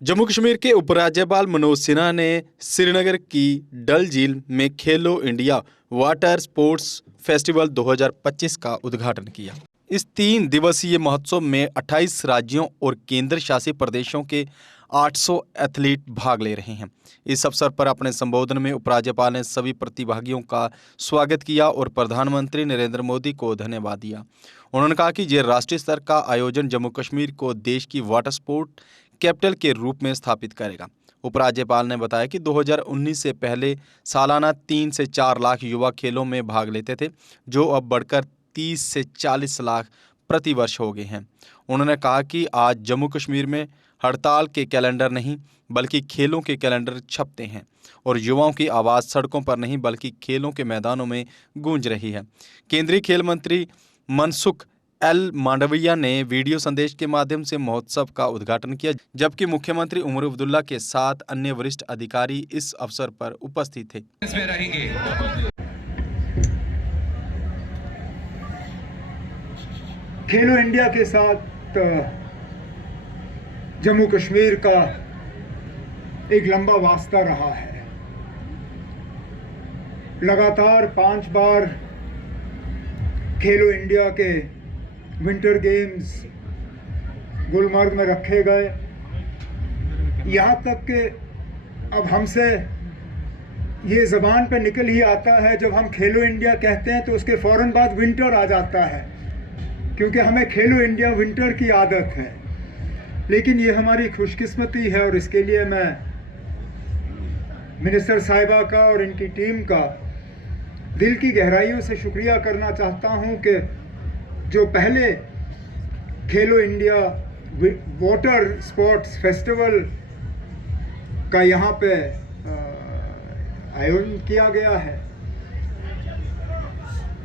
जम्मू कश्मीर के उपराज्यपाल मनोज सिन्हा ने श्रीनगर की डल झील में खेलो इंडिया वाटर स्पोर्ट्स फेस्टिवल 2025 का उद्घाटन किया। इस 3 दिवसीय महोत्सव में 28 राज्यों और केंद्र शासित प्रदेशों के 800 एथलीट भाग ले रहे हैं। इस अवसर पर अपने संबोधन में उपराज्यपाल ने सभी प्रतिभागियों का स्वागत किया और प्रधानमंत्री नरेंद्र मोदी को धन्यवाद दिया। उन्होंने कहा कि यह राष्ट्रीय स्तर का आयोजन जम्मू कश्मीर को देश की वाटर स्पोर्ट कैपिटल के रूप में स्थापित करेगा। उपराज्यपाल ने बताया कि 2019 से पहले सालाना 3 से 4 लाख युवा खेलों में भाग लेते थे, जो अब बढ़कर 30 से 40 लाख प्रति वर्ष हो गए हैं। उन्होंने कहा कि आज जम्मू कश्मीर में हड़ताल के कैलेंडर नहीं बल्कि खेलों के कैलेंडर छपते हैं और युवाओं की आवाज़ सड़कों पर नहीं बल्कि खेलों के मैदानों में गूंज रही है। केंद्रीय खेल मंत्री मनसुख एल मांडविया ने वीडियो संदेश के माध्यम से महोत्सव का उद्घाटन किया, जबकि मुख्यमंत्री उमर अब्दुल्ला के साथ अन्य वरिष्ठ अधिकारी इस अवसर पर उपस्थित थे। इसमें रहेंगे खेलो इंडिया के साथ जम्मू कश्मीर का एक लंबा वास्ता रहा है। लगातार 5 बार खेलो इंडिया के विंटर गेम्स गुलमर्ग में रखे गए। यहाँ तक कि अब हमसे ये ज़बान पे निकल ही आता है, जब हम खेलो इंडिया कहते हैं तो उसके फ़ौरन बाद विंटर आ जाता है, क्योंकि हमें खेलो इंडिया विंटर की आदत है। लेकिन ये हमारी खुशकिस्मती है और इसके लिए मैं मिनिस्टर साहिबा का और इनकी टीम का दिल की गहराइयों से शुक्रिया करना चाहता हूँ कि जो पहले खेलो इंडिया वाटर स्पोर्ट्स फेस्टिवल का यहाँ पे आयोजन किया गया है,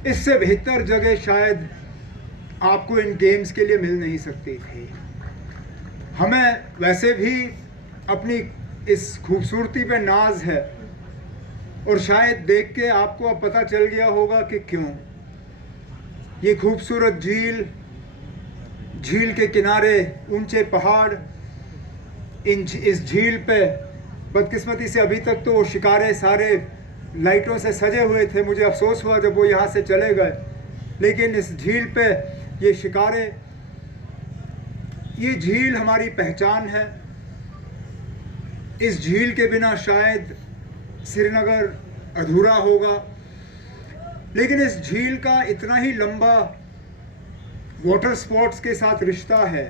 इससे बेहतर जगह शायद आपको इन गेम्स के लिए मिल नहीं सकती थी। हमें वैसे भी अपनी इस खूबसूरती पे नाज है और शायद देख के आपको अब पता चल गया होगा कि क्यों। ये खूबसूरत झील के किनारे ऊंचे पहाड़, इस झील पे बदकिस्मती से अभी तक तो वो शिकारे सारे लाइटों से सजे हुए थे। मुझे अफसोस हुआ जब वो यहाँ से चले गए, लेकिन इस झील पे ये शिकारे, ये झील हमारी पहचान है। इस झील के बिना शायद श्रीनगर अधूरा होगा, लेकिन इस झील का इतना ही लंबा वाटर स्पोर्ट्स के साथ रिश्ता है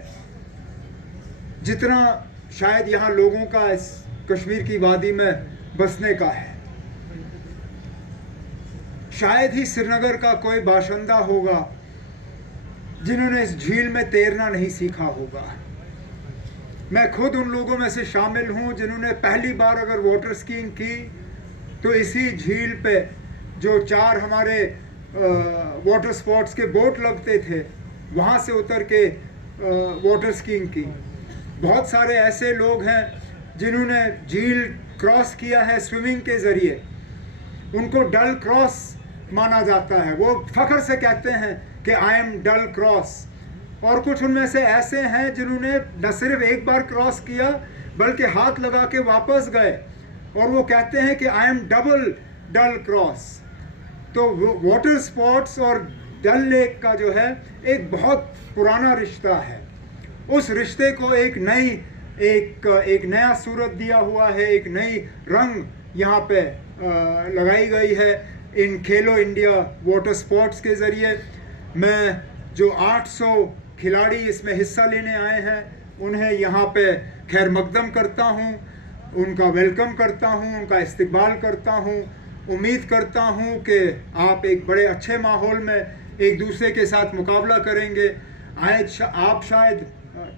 जितना शायद यहाँ लोगों का इस कश्मीर की वादी में बसने का है। शायद ही श्रीनगर का कोई बाशिंदा होगा जिन्होंने इस झील में तैरना नहीं सीखा होगा। मैं खुद उन लोगों में से शामिल हूँ जिन्होंने पहली बार अगर वाटर स्कीइंग की तो इसी झील पे जो 4 हमारे वाटर स्पोर्ट्स के बोट लगते थे, वहाँ से उतर के वाटर स्कीइंग की। बहुत सारे ऐसे लोग हैं जिन्होंने झील क्रॉस किया है स्विमिंग के ज़रिए, उनको डल क्रॉस माना जाता है। वो फख्र से कहते हैं कि आई एम डल क्रॉस। और कुछ उनमें से ऐसे हैं जिन्होंने न सिर्फ एक बार क्रॉस किया बल्कि हाथ लगा के वापस गए और वो कहते हैं कि I am double Dal cross. तो वाटर स्पोर्ट्स और डल लेक का जो है एक बहुत पुराना रिश्ता है। उस रिश्ते को एक नया सूरत दिया हुआ है, एक नई रंग यहाँ पे लगाई गई है इन खेलो इंडिया वाटर स्पोर्ट्स के ज़रिए। मैं जो 800 खिलाड़ी इसमें हिस्सा लेने आए हैं उन्हें यहाँ पे खैर मकदम करता हूँ, उनका वेलकम करता हूँ, उनका इस्तकबाल करता हूँ। उम्मीद करता हूँ कि आप एक बड़े अच्छे माहौल में एक दूसरे के साथ मुकाबला करेंगे। आप शायद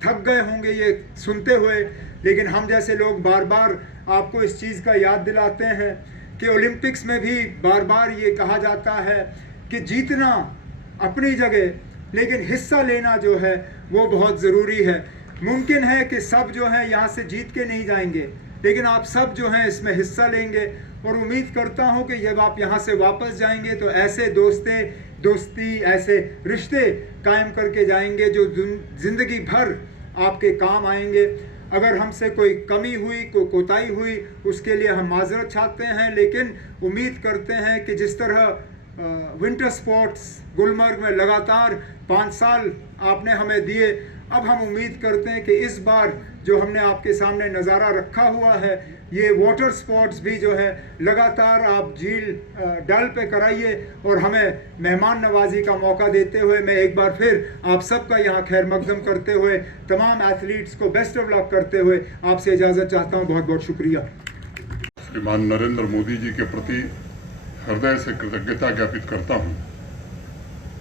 थक गए होंगे ये सुनते हुए, लेकिन हम जैसे लोग बार बार आपको इस चीज़ का याद दिलाते हैं कि ओलंपिक्स में भी बार बार ये कहा जाता है कि जीतना अपनी जगह, लेकिन हिस्सा लेना जो है वो बहुत ज़रूरी है। मुमकिन है कि सब जो है यहाँ से जीत के नहीं जाएंगे, लेकिन आप सब जो हैं इसमें हिस्सा लेंगे और उम्मीद करता हूँ कि जब आप यहाँ से वापस जाएंगे तो ऐसे दोस्ती ऐसे रिश्ते कायम करके जाएंगे जो ज़िंदगी भर आपके काम आएंगे। अगर हमसे कोई कमी हुई, कोई कोताही हुई, उसके लिए हम माजरत चाहते हैं, लेकिन उम्मीद करते हैं कि जिस तरह विंटर स्पोर्ट्स गुलमर्ग में लगातार 5 साल आपने हमें दिए, अब हम उम्मीद करते हैं कि इस बार जो हमने आपके सामने नज़ारा रखा हुआ है, ये वाटर स्पोर्ट्स भी जो है लगातार आप झील डल पे कराइए और हमें मेहमान नवाजी का मौका देते हुए मैं एक बार फिर आप सबका यहाँ खैर मकदम करते हुए तमाम एथलीट्स को बेस्ट ऑफ लक करते हुए आपसे इजाज़त चाहता हूँ। बहुत बहुत शुक्रिया। श्रीमान नरेंद्र मोदी जी के प्रति हृदय से कृतज्ञता ज्ञापित करता हूँ,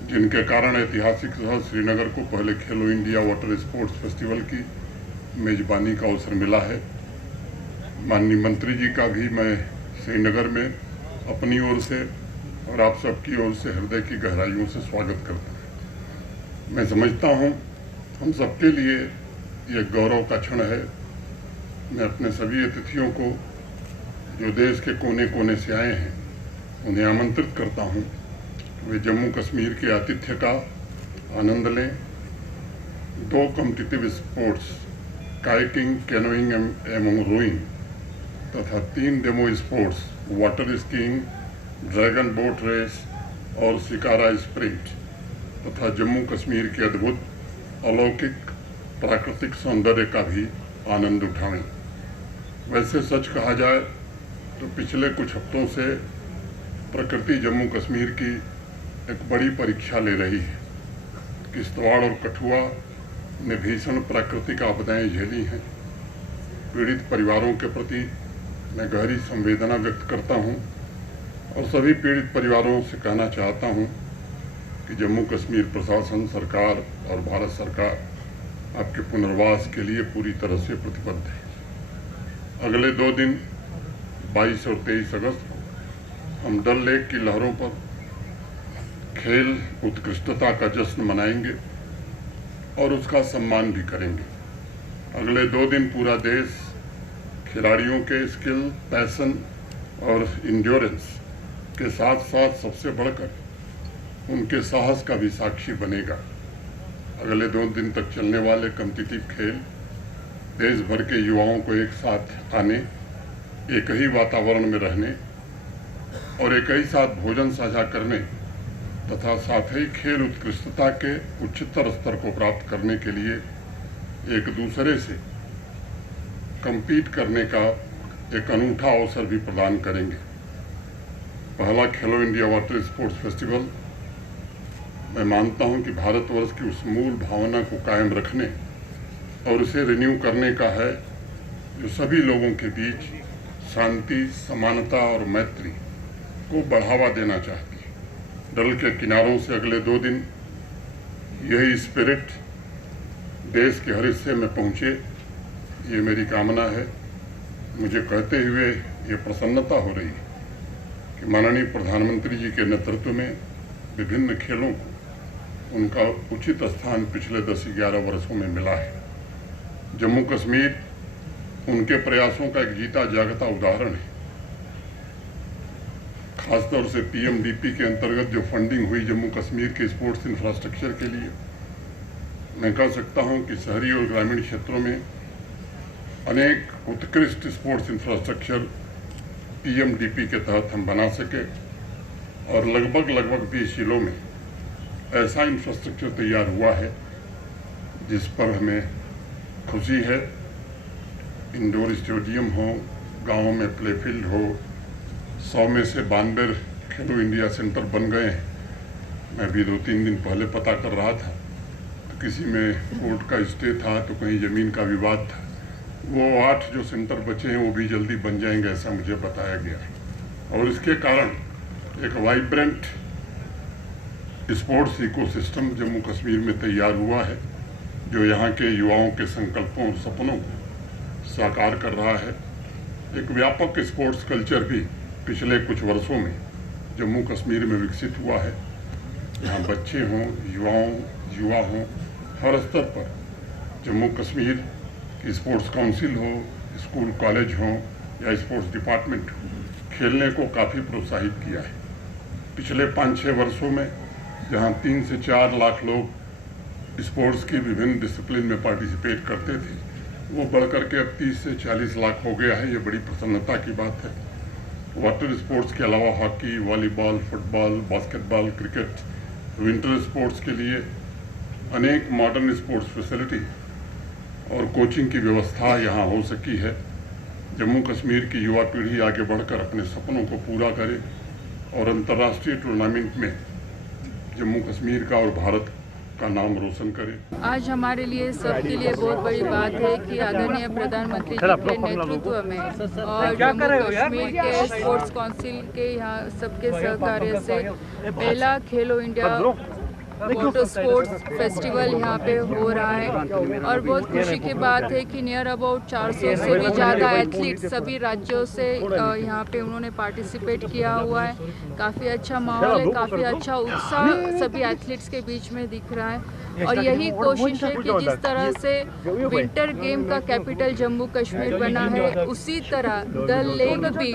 जिनके कारण ऐतिहासिक शहर श्रीनगर को पहले खेलो इंडिया वाटर स्पोर्ट्स फेस्टिवल की मेजबानी का अवसर मिला है। माननीय मंत्री जी का भी मैं श्रीनगर में अपनी ओर से और आप सबकी ओर से हृदय की गहराइयों से स्वागत करता हूँ। मैं समझता हूँ हम सबके लिए ये गौरव का क्षण है। मैं अपने सभी अतिथियों को जो देश के कोने कोने से आए हैं उन्हें आमंत्रित करता हूँ, वे जम्मू कश्मीर के आतिथ्य का आनंद लें। 2 कॉम्पिटिटिव स्पोर्ट्स कायाकिंग, कैनोइंग एवं रोइंग तथा 3 demo sports water skiing, dragon boat race और शिकारा स्प्रिंट तथा जम्मू कश्मीर के अद्भुत अलौकिक प्राकृतिक सौंदर्य का भी आनंद उठाएं। वैसे सच कहा जाए तो पिछले कुछ हफ्तों से प्रकृति जम्मू कश्मीर की एक बड़ी परीक्षा ले रही है। किश्तवाड़ और कठुआ ने भीषण प्राकृतिक आपदाएं झेली हैं। पीड़ित परिवारों के प्रति मैं गहरी संवेदना व्यक्त करता हूं और सभी पीड़ित परिवारों से कहना चाहता हूं कि जम्मू कश्मीर प्रशासन, सरकार और भारत सरकार आपके पुनर्वास के लिए पूरी तरह से प्रतिबद्ध है। अगले 2 दिन 22 और 23 अगस्त को हम डल लेक की लहरों पर खेल उत्कृष्टता का जश्न मनाएंगे और उसका सम्मान भी करेंगे। अगले 2 दिन पूरा देश खिलाड़ियों के स्किल, पैशन और इंड्योरेंस के साथ साथ सबसे बढ़कर उनके साहस का भी साक्षी बनेगा। अगले 2 दिन तक चलने वाले कॉम्पिटिटिव खेल देश भर के युवाओं को एक साथ आने, एक ही वातावरण में रहने और एक ही साथ भोजन साझा करने तथा साथ ही खेल उत्कृष्टता के उच्चतर स्तर को प्राप्त करने के लिए एक दूसरे से compete करने का एक अनूठा अवसर भी प्रदान करेंगे। पहला खेलो इंडिया वाटर स्पोर्ट्स फेस्टिवल मैं मानता हूं कि भारतवर्ष की उस मूल भावना को कायम रखने और उसे रिन्यू करने का है जो सभी लोगों के बीच शांति, समानता और मैत्री को बढ़ावा देना चाहती है। डल के किनारों से अगले 2 दिन यही स्पिरिट देश के हर हिस्से में पहुँचे, ये मेरी कामना है। मुझे कहते हुए ये प्रसन्नता हो रही है कि माननीय प्रधानमंत्री जी के नेतृत्व में विभिन्न खेलों को उनका उचित स्थान पिछले 10-11 वर्षों में मिला है। जम्मू कश्मीर उनके प्रयासों का एक जीता जागता उदाहरण है। खासतौर से PMDP के अंतर्गत जो फंडिंग हुई जम्मू कश्मीर के स्पोर्ट्स इंफ्रास्ट्रक्चर के लिए, मैं कह सकता हूं कि शहरी और ग्रामीण क्षेत्रों में अनेक उत्कृष्ट स्पोर्ट्स इंफ्रास्ट्रक्चर PMDP के तहत हम बना सके और लगभग 20 जिलों में ऐसा इंफ्रास्ट्रक्चर तैयार हुआ है जिस पर हमें खुशी है। इंडोर स्टेडियम हो, गाँव में प्ले फील्ड हो, 100 में से 92 खेलो इंडिया सेंटर बन गए हैं। मैं भी 2-3 दिन पहले पता कर रहा था तो किसी में कोर्ट का स्टे था तो कहीं ज़मीन का विवाद था। वो 8 जो सेंटर बचे हैं वो भी जल्दी बन जाएंगे, ऐसा मुझे बताया गया। और इसके कारण एक vibrant sports ecosystem Jammu Kashmir में तैयार हुआ है जो यहाँ के युवाओं के संकल्पों और सपनों को साकार कर रहा है। एक व्यापक स्पोर्ट्स कल्चर भी पिछले कुछ वर्षों में जम्मू कश्मीर में विकसित हुआ है। यहाँ बच्चे हों, युवा हों, हर स्तर पर जम्मू कश्मीर की स्पोर्ट्स काउंसिल हो, स्कूल कॉलेज हो या स्पोर्ट्स डिपार्टमेंट हो, खेलने को काफ़ी प्रोत्साहित किया है। पिछले 5-6 वर्षों में जहाँ 3 से 4 लाख लोग स्पोर्ट्स की विभिन्न डिसिप्लिन में पार्टिसिपेट करते थे, वो बढ़कर के अब 30 से 40 लाख हो गया है। ये बड़ी प्रसन्नता की बात है। वाटर स्पोर्ट्स के अलावा hockey, volleyball, football, basketball, cricket, winter sports के लिए अनेक मॉडर्न स्पोर्ट्स फैसिलिटी और कोचिंग की व्यवस्था यहाँ हो सकी है। जम्मू कश्मीर की युवा पीढ़ी आगे बढ़कर अपने सपनों को पूरा करे और अंतर्राष्ट्रीय टूर्नामेंट में जम्मू कश्मीर का और भारत का नाम रोशन करे। आज हमारे लिए सबके लिए बहुत बड़ी बात है कि आदरणीय प्रधानमंत्री जी के नेतृत्व में और जम्मू कश्मीर के स्पोर्ट्स काउंसिल के यहाँ सबके सहकार्य से पहला खेलो इंडिया वाटर स्पोर्ट्स फेस्टिवल यहाँ पे हो रहा है और बहुत खुशी की बात है कि नियर अबाउट 400 से भी ज़्यादा एथलीट्स सभी राज्यों से यहाँ पे उन्होंने पार्टिसिपेट किया हुआ है। काफ़ी अच्छा माहौल है, काफ़ी अच्छा उत्साह सभी एथलीट्स के बीच में दिख रहा है और यही कोशिश है कि जिस तरह से विंटर गेम का कैपिटल जम्मू कश्मीर बना है उसी तरह डल लेक भी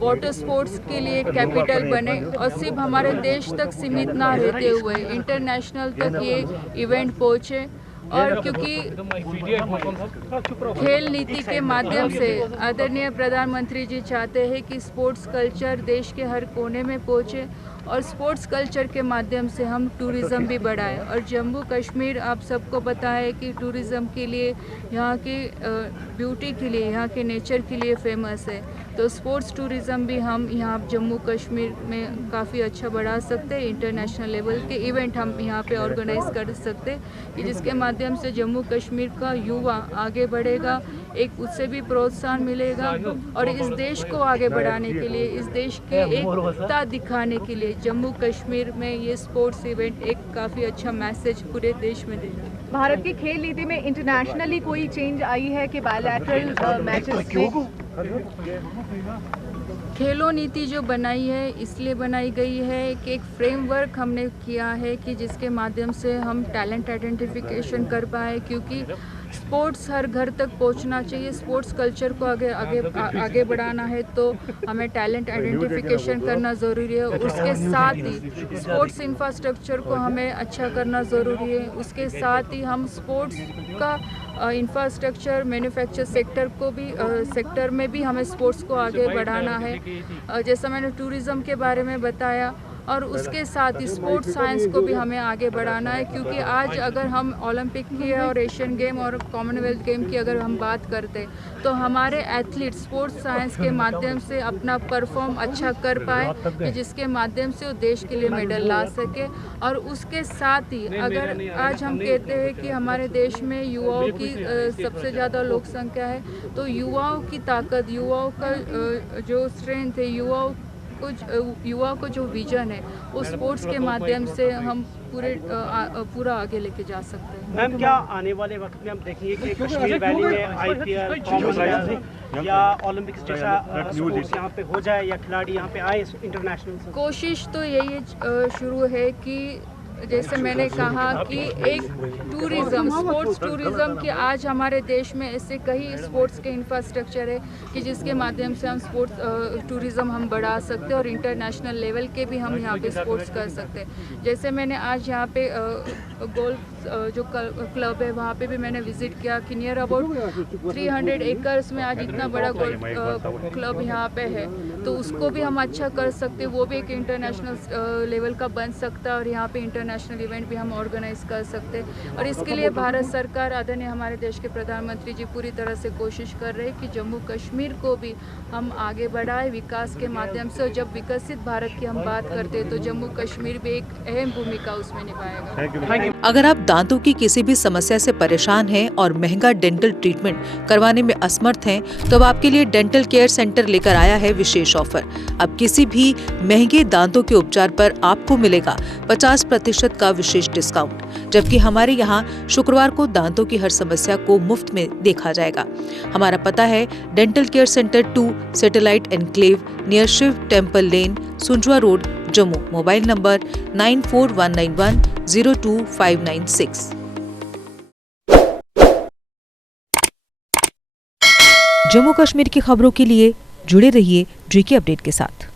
वाटर स्पोर्ट्स के लिए कैपिटल बने और सिर्फ हमारे देश तक सीमित ना रहते हुए इंटरनेशनल तक ये इवेंट पहुँचे। और क्योंकि खेल नीति के माध्यम से आदरणीय प्रधानमंत्री जी चाहते हैं कि स्पोर्ट्स कल्चर देश के हर कोने में पहुँचे और स्पोर्ट्स कल्चर के माध्यम से हम टूरिज़्म भी बढ़ाएं और जम्मू कश्मीर आप सबको पता है कि टूरिज़्म के लिए यहाँ की ब्यूटी के लिए यहाँ के नेचर के लिए फेमस है। तो स्पोर्ट्स टूरिज़्म भी हम यहाँ जम्मू कश्मीर में काफ़ी अच्छा बढ़ा सकते हैं। इंटरनेशनल लेवल के इवेंट हम यहाँ पे ऑर्गेनाइज कर सकते हैं कि जिसके माध्यम से जम्मू कश्मीर का युवा आगे बढ़ेगा, एक उससे भी प्रोत्साहन मिलेगा और इस देश को आगे बढ़ाने के लिए, इस देश की एकता दिखाने के लिए जम्मू कश्मीर में ये स्पोर्ट्स इवेंट एक काफ़ी अच्छा मैसेज पूरे देश में देगा। भारत की खेल नीति में इंटरनेशनली कोई चेंज आई है कि बायलैटरल मैचेस में? खेलो नीति जो बनाई है इसलिए बनाई गई है कि एक फ्रेमवर्क हमने किया है कि जिसके माध्यम से हम टैलेंट आइडेंटिफिकेशन कर पाए, क्योंकि स्पोर्ट्स हर घर तक पहुंचना चाहिए। स्पोर्ट्स कल्चर को आगे बढ़ाना है तो हमें टैलेंट आइडेंटिफिकेशन करना ज़रूरी है। उसके साथ ही स्पोर्ट्स इंफ्रास्ट्रक्चर को हमें अच्छा करना ज़रूरी है। उसके साथ ही हम स्पोर्ट्स का इंफ्रास्ट्रक्चर मैन्युफैक्चर सेक्टर में भी हमें स्पोर्ट्स को आगे बढ़ाना है। जैसा मैंने टूरिज़्म के बारे में बताया और उसके साथ ही स्पोर्ट्स साइंस को भी हमें आगे बढ़ाना है, क्योंकि आज अगर हम ओलंपिक की और एशियन गेम और कॉमनवेल्थ गेम की अगर हम बात करते तो हमारे एथलीट स्पोर्ट्स साइंस के माध्यम से अपना परफॉर्म अच्छा कर पाए कि जिसके माध्यम से वो देश के लिए मेडल ला सके। और उसके साथ ही अगर आज हम कहते हैं कि हमारे देश में युवाओं की सबसे ज़्यादा लोक संख्या है, तो युवाओं की ताकत, युवाओं का जो स्ट्रेंथ है, युवा को जो विजन है वो स्पोर्ट्स के माध्यम से हम पूरा आगे लेके जा सकते हैं। मैम, क्या आने वाले वक्त में हम देखेंगे कि कश्मीर वैली में IPL, कॉमनवेल्थ या ओलंपिक्स जैसा स्पोर्ट्स यहाँ पे हो जाए या खिलाड़ी यहाँ पे आए इंटरनेशनल? कोशिश तो यही शुरू है कि जैसे मैंने कहा कि एक टूरिज़्म, स्पोर्ट्स टूरिज़्म कि आज हमारे देश में ऐसे कई स्पोर्ट्स के इंफ्रास्ट्रक्चर है कि जिसके माध्यम से हम स्पोर्ट्स टूरिज़्म हम बढ़ा सकते हैं और इंटरनेशनल लेवल के भी हम यहाँ पे स्पोर्ट्स कर सकते हैं। जैसे मैंने आज यहाँ पे गोल्फ जो क्लब है वहाँ पे भी मैंने विज़िट किया कि नियर अबाउट 300 एकर्स में आज इतना बड़ा गोल्फ क्लब यहाँ पे है, तो उसको भी हम अच्छा कर सकते हैं। वो भी एक इंटरनेशनल लेवल का बन सकता है और यहाँ पे इंटरनेशनल इवेंट भी हम ऑर्गेनाइज कर सकते हैं। और इसके लिए भारत सरकार, आदरणीय हमारे देश के प्रधानमंत्री जी पूरी तरह से कोशिश कर रहे हैं कि जम्मू कश्मीर को भी हम आगे बढ़ाएं विकास के माध्यम से। और जब विकसित भारत की हम बात करते हैं तो जम्मू कश्मीर भी एक अहम भूमिका उसमें निभाएगा। अगर आप दांतों की किसी भी समस्या से परेशान हैं और महंगा डेंटल ट्रीटमेंट करवाने में असमर्थ हैं, तो अब आपके लिए डेंटल केयर सेंटर लेकर आया है विशेष ऑफर। अब किसी भी महंगे दांतों के उपचार पर आपको मिलेगा 50% का विशेष डिस्काउंट, जबकि हमारे यहाँ शुक्रवार को दांतों की हर समस्या को मुफ्त में देखा जाएगा। हमारा पता है dental care centre 2, satellite enclave, near Shiv temple lane, Sunjwan road, Jammu. Mobile number 9419102596। Jammu Kashmir की खबरों के लिए जुड़े रहिए GK अपडेट के साथ।